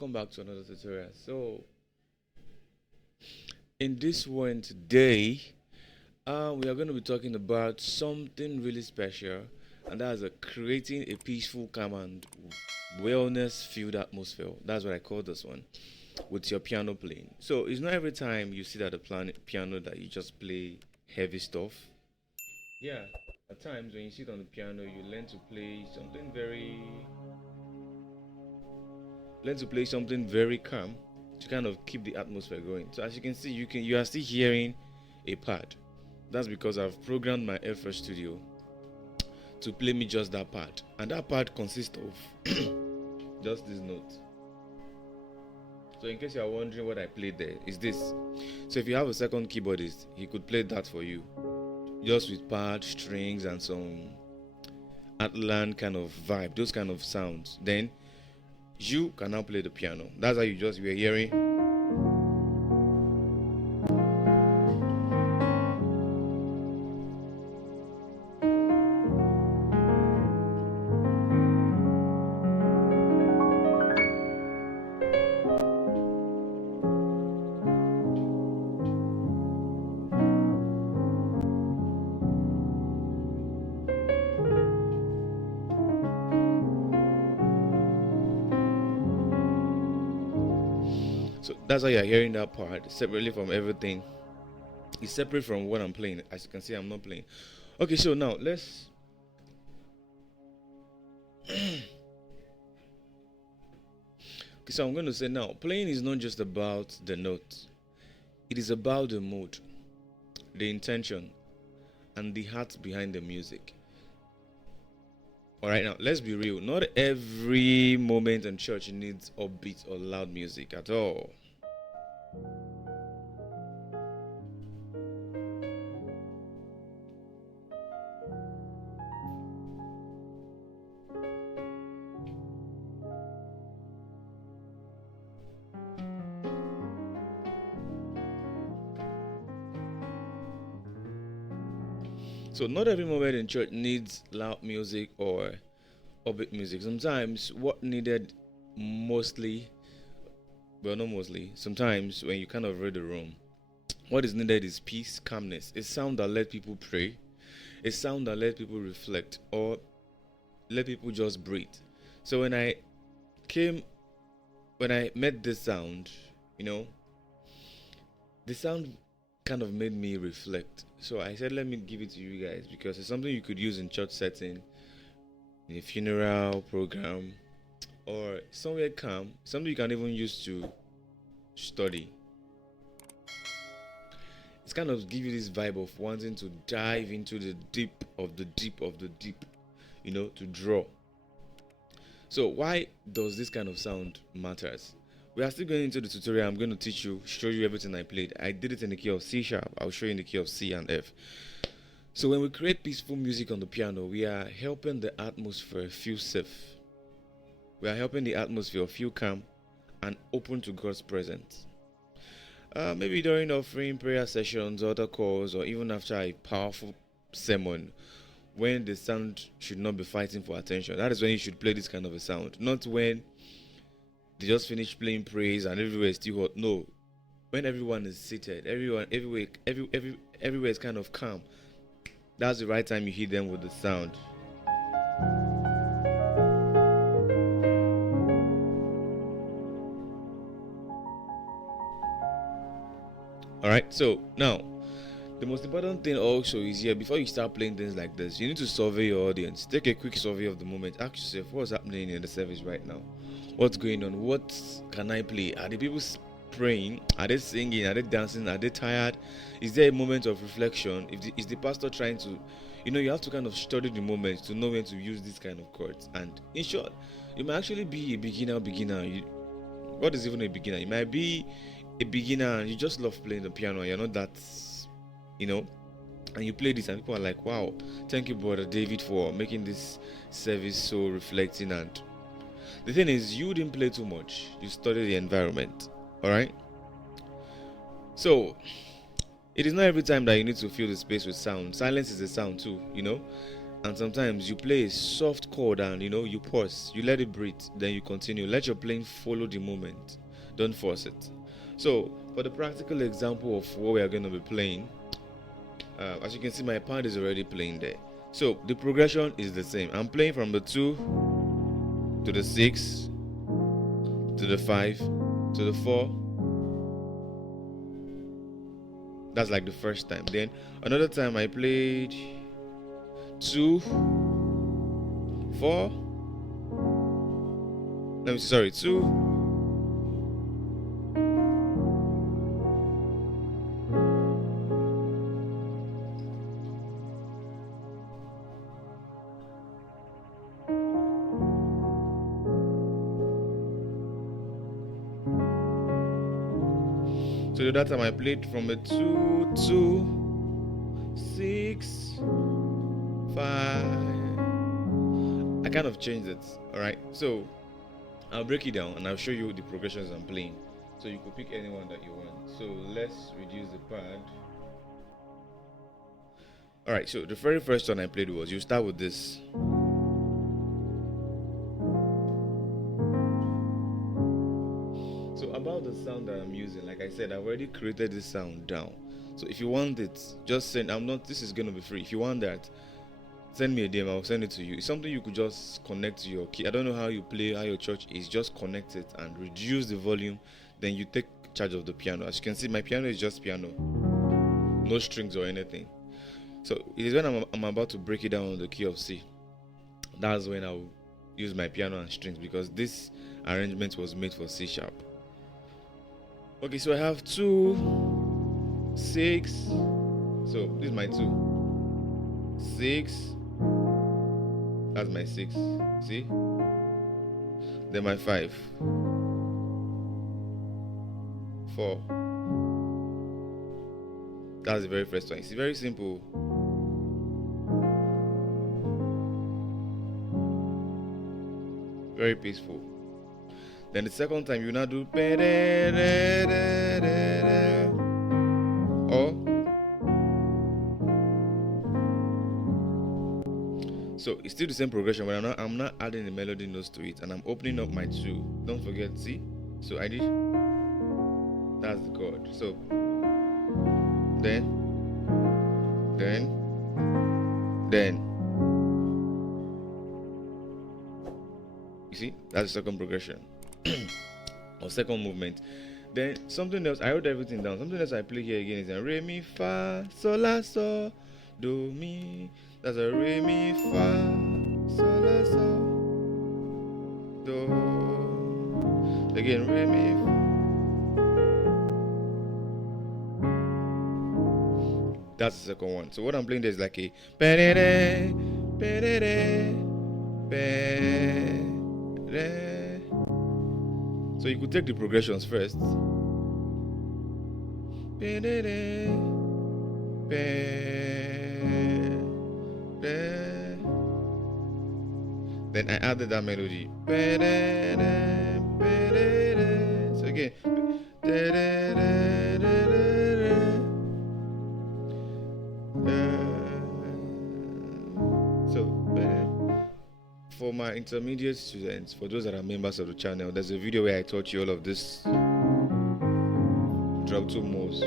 welcome back to another tutorial. So, in this one today, we are going to be talking about something really special, and that is creating a peaceful, calm, and wellness-filled atmosphere. That's what I call this one with your piano playing. So, it's not every time you sit at the piano that you just play heavy stuff. Yeah, at times when you sit on the piano, you learn to play something very calm to kind of keep the atmosphere going. So as you can see, you are still hearing a pad. That's because I've programmed my FL Studio to play me just that pad, and that pad consists of just this note. So in case you are wondering what I played there, is this. So if you have a second keyboardist, he could play that for you, just with pad, strings, and some Atlan kind of vibe, those kind of sounds. Then you can now play the piano. That's how you were hearing. So that's how you're hearing that part separately from everything. It's separate from what I'm playing. As you can see, I'm not playing. Okay, so now let's okay, so I'm going to say now, playing is not just about the notes. It is about the mood, the intention, and the heart behind the music. Alright, now let's be real. Not every moment in church needs upbeat or loud music at all. So not every moment in church needs loud music or upbeat music. Sometimes what needed mostly, well, not mostly, sometimes when you kind of read the room, what is needed is peace, calmness, a sound that let people pray, a sound that let people reflect, or let people just breathe. So when I met this sound, the sound kind of made me reflect. So I said, let me give it to you guys because it's something you could use in church setting, in a funeral program, or somewhere calm, something you can even use to study. It's kind of give you this vibe of wanting to dive into the deep of the deep of the deep, to draw. So why does this kind of sound matters? We are still going into the tutorial. I'm going to teach you, show you everything I played. I did it in the key of C sharp. I'll show you in the key of C and F. So when we create peaceful music on the piano, we are helping the atmosphere feel safe. We are helping the atmosphere feel calm and open to God's presence. Maybe during offering prayer sessions, altar calls, or even after a powerful sermon, when the sound should not be fighting for attention. That is when you should play this kind of a sound. Not when they just finished playing praise and everywhere is still hot. No. When everyone is seated, everywhere is kind of calm. That's the right time you hit them with the sound. Alright, so now the most important thing also is here, before you start playing things like this, you need to survey your audience. Take a quick survey of the moment. Ask yourself, what's happening in the service right now? What's going on? What can I play? Are the people praying? Are they singing? Are they dancing? Are they tired? Is there a moment of reflection? Is the pastor trying to, you have to kind of study the moment to know when to use this kind of chords. And in short, you might actually be a beginner. What is even a beginner? You might be a beginner and you just love playing the piano. You're not that, and you play this and people are like, wow, thank you, Brother David, for making this service so reflecting. And the thing is, you didn't play too much. You studied the environment. Alright? So, it is not every time that you need to fill the space with sound. Silence is a sound too, And sometimes you play a soft chord and you pause, you let it breathe, then you continue. Let your playing follow the moment. Don't force it. So for the practical example of what we are going to be playing, as you can see, my pad is already playing there. So the progression is the same. I'm playing from the 2 to the 6 to the 5 to the 4. That's like the first time. Then another time I played 2 4. Let me see, sorry, 2. So that time I played from a 2 2 6 5. I kind of changed it. Alright, so I'll break it down and I'll show you the progressions I'm playing. So you could pick any one that you want. So let's reduce the pad. Alright, so the very first one I played was, you start with this. So about the sound that I'm using, like I said, I've already created this sound down. So if you want it, just send. This is gonna be free. If you want that, send me a DM, I'll send it to you. It's something you could just connect to your key. I don't know how you play, how your church is. Just connect it and reduce the volume. Then you take charge of the piano. As you can see, my piano is just piano, no strings or anything. So it is when I'm about to break it down on the key of C. That's when I'll use my piano and strings, because this arrangement was made for C sharp. Okay, so I have 2 6. So this is my 2 6. That's my 6. See? Then my 5 4. That's the very first one. It's very simple. Very peaceful. Then the second time you now do or. So it's still the same progression, but I'm not adding the melody notes to it, and I'm opening up my 2. Don't forget, see? So I did. That's the chord. So then. You see? That's the second progression. Or second movement. Then something else, I wrote everything down. Something else I play here again is a re mi fa sol la sol do mi. That's a re mi fa sol la sol do. Again, re mi fa. That's the second one. So what I'm playing there is like a pe-de-de, pe-de-de, pe-de. So you could take the progressions first. Then I added that melody. So again. For my intermediate students, for those that are members of the channel, there's a video where I taught you all of this drop 2 moves.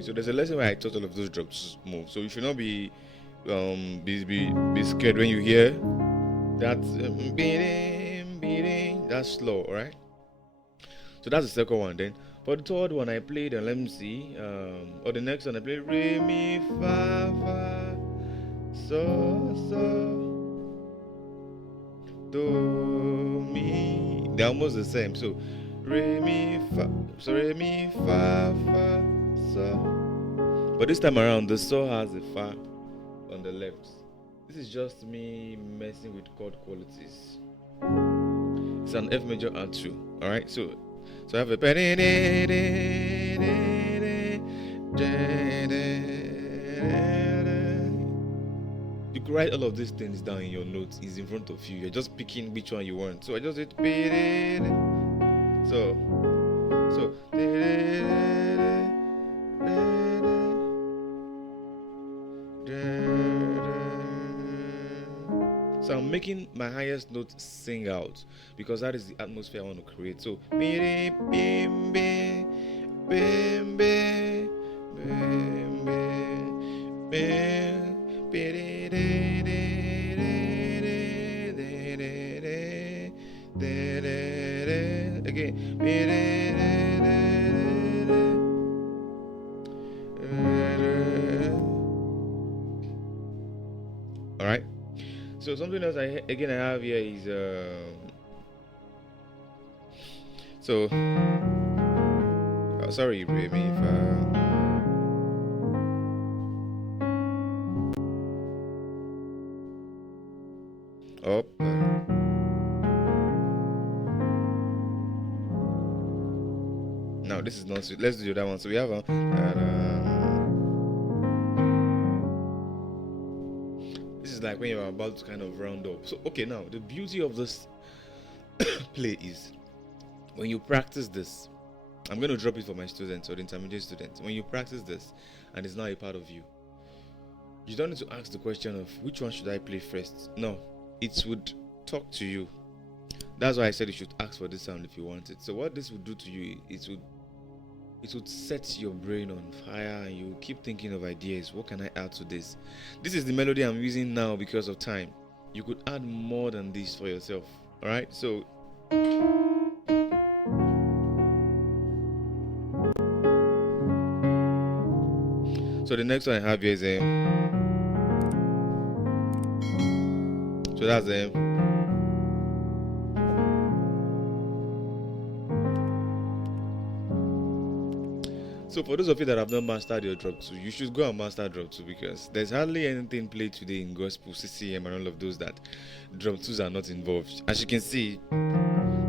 So there's a lesson where I taught all of those drops moves. So you should not be scared when you hear that beating. That's slow, alright? So that's the second one. Then for the third one I played, and let me see. Or the next one I played re mi fa fa so do mi. They're almost the same. So re mi fa fa so. But this time around, the saw has a fa on the left. This is just me messing with chord qualities. It's an F major R2. Alright, so I have a write all of these things down in your notes. It's in front of you. You're just picking which one you want. So I just did so so I'm making my highest note sing out because that is the atmosphere I want to create. So again. All right. So something else I have here is sorry, Remy, if oh. No, this is not. Let's do that one. So we have this is like when you're about to kind of round up. So okay, now the beauty of this play is when you practice this. I'm going to drop it for my students or the intermediate students. When you practice this and it's now a part of you, you don't need to ask the question of which one should I play first. No, it would talk to you. That's why I said you should ask for this sound if you want it. So what this would do to you, it would set your brain on fire and you keep thinking of ideas. What can I add to this? This is the melody I'm using now because of time. You could add more than this for yourself. All right, so the next one I have here is so that's so for those of you that have not mastered your drop 2, you should go and master drop 2 because there's hardly anything played today in gospel, CCM and all of those that drop 2s are not involved. As you can see,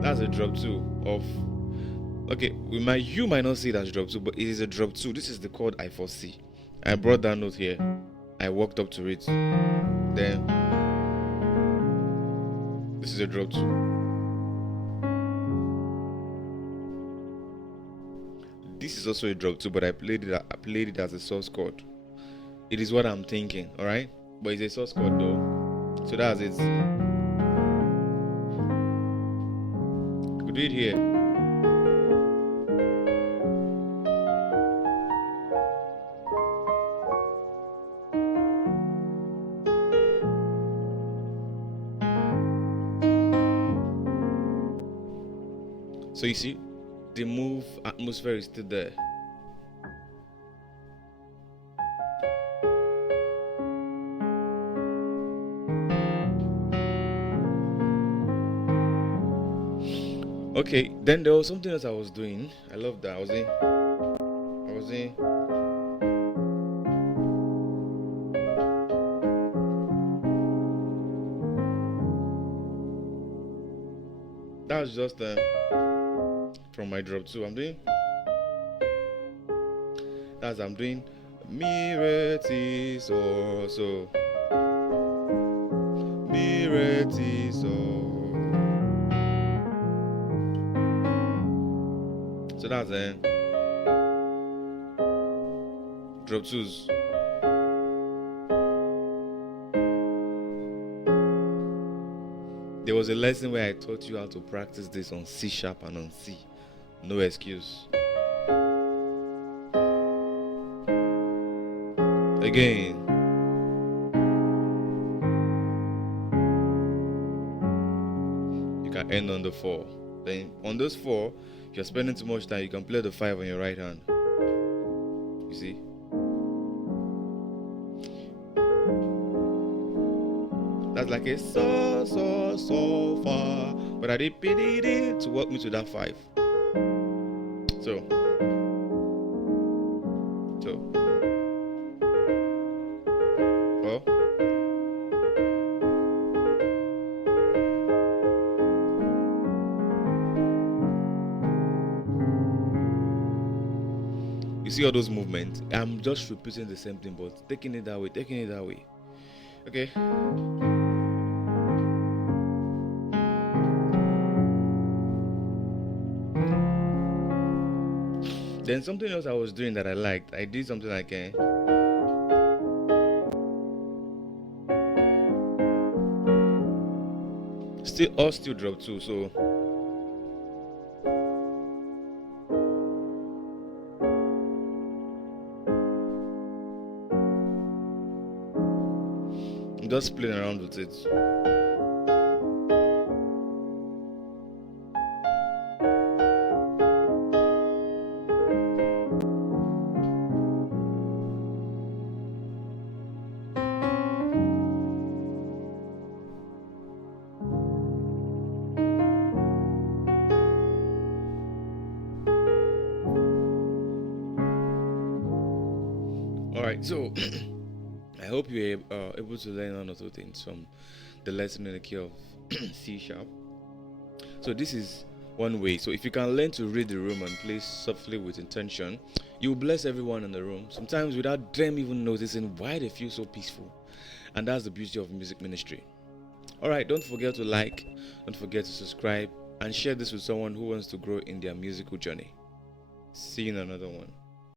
that's a drop 2 of okay, you might not see it as drop 2, but it is a drop 2. This is the chord I foresee. I brought that note here. I walked up to it. Then this is a drop 2. This is also a drop 2, but I played it as a source chord. It is what I'm thinking, all right? But it's a source chord though. So that's it. You could do it here. So you see, the move atmosphere is still there. Okay, then there was something else I was doing. I love that. I was in. That was just from my drop 2. I'm doing mi re ti so so mi re ti so. So that's drop 2s. There was a lesson where I taught you how to practice this on C sharp and on C. No excuse. Again. You can end on the 4. Then on those 4, if you're spending too much time, you can play the 5 on your right hand. You see? That's like a so far. But I did PDD to walk me to that 5. So well, you see all those movements? I'm just repeating the same thing, but taking it that way. Okay. Then something else I was doing that I liked. I did something like still drop too. So I'm just playing around with it. All right. So I hope you're able to learn one or two things from the lesson in the key of C sharp. So this is one way. So if you can learn to read the room and play softly with intention, you will bless everyone in the room. Sometimes without them even noticing why they feel so peaceful. And that's the beauty of music ministry. All right, don't forget to like, don't forget to subscribe, and share this with someone who wants to grow in their musical journey. See you in another one.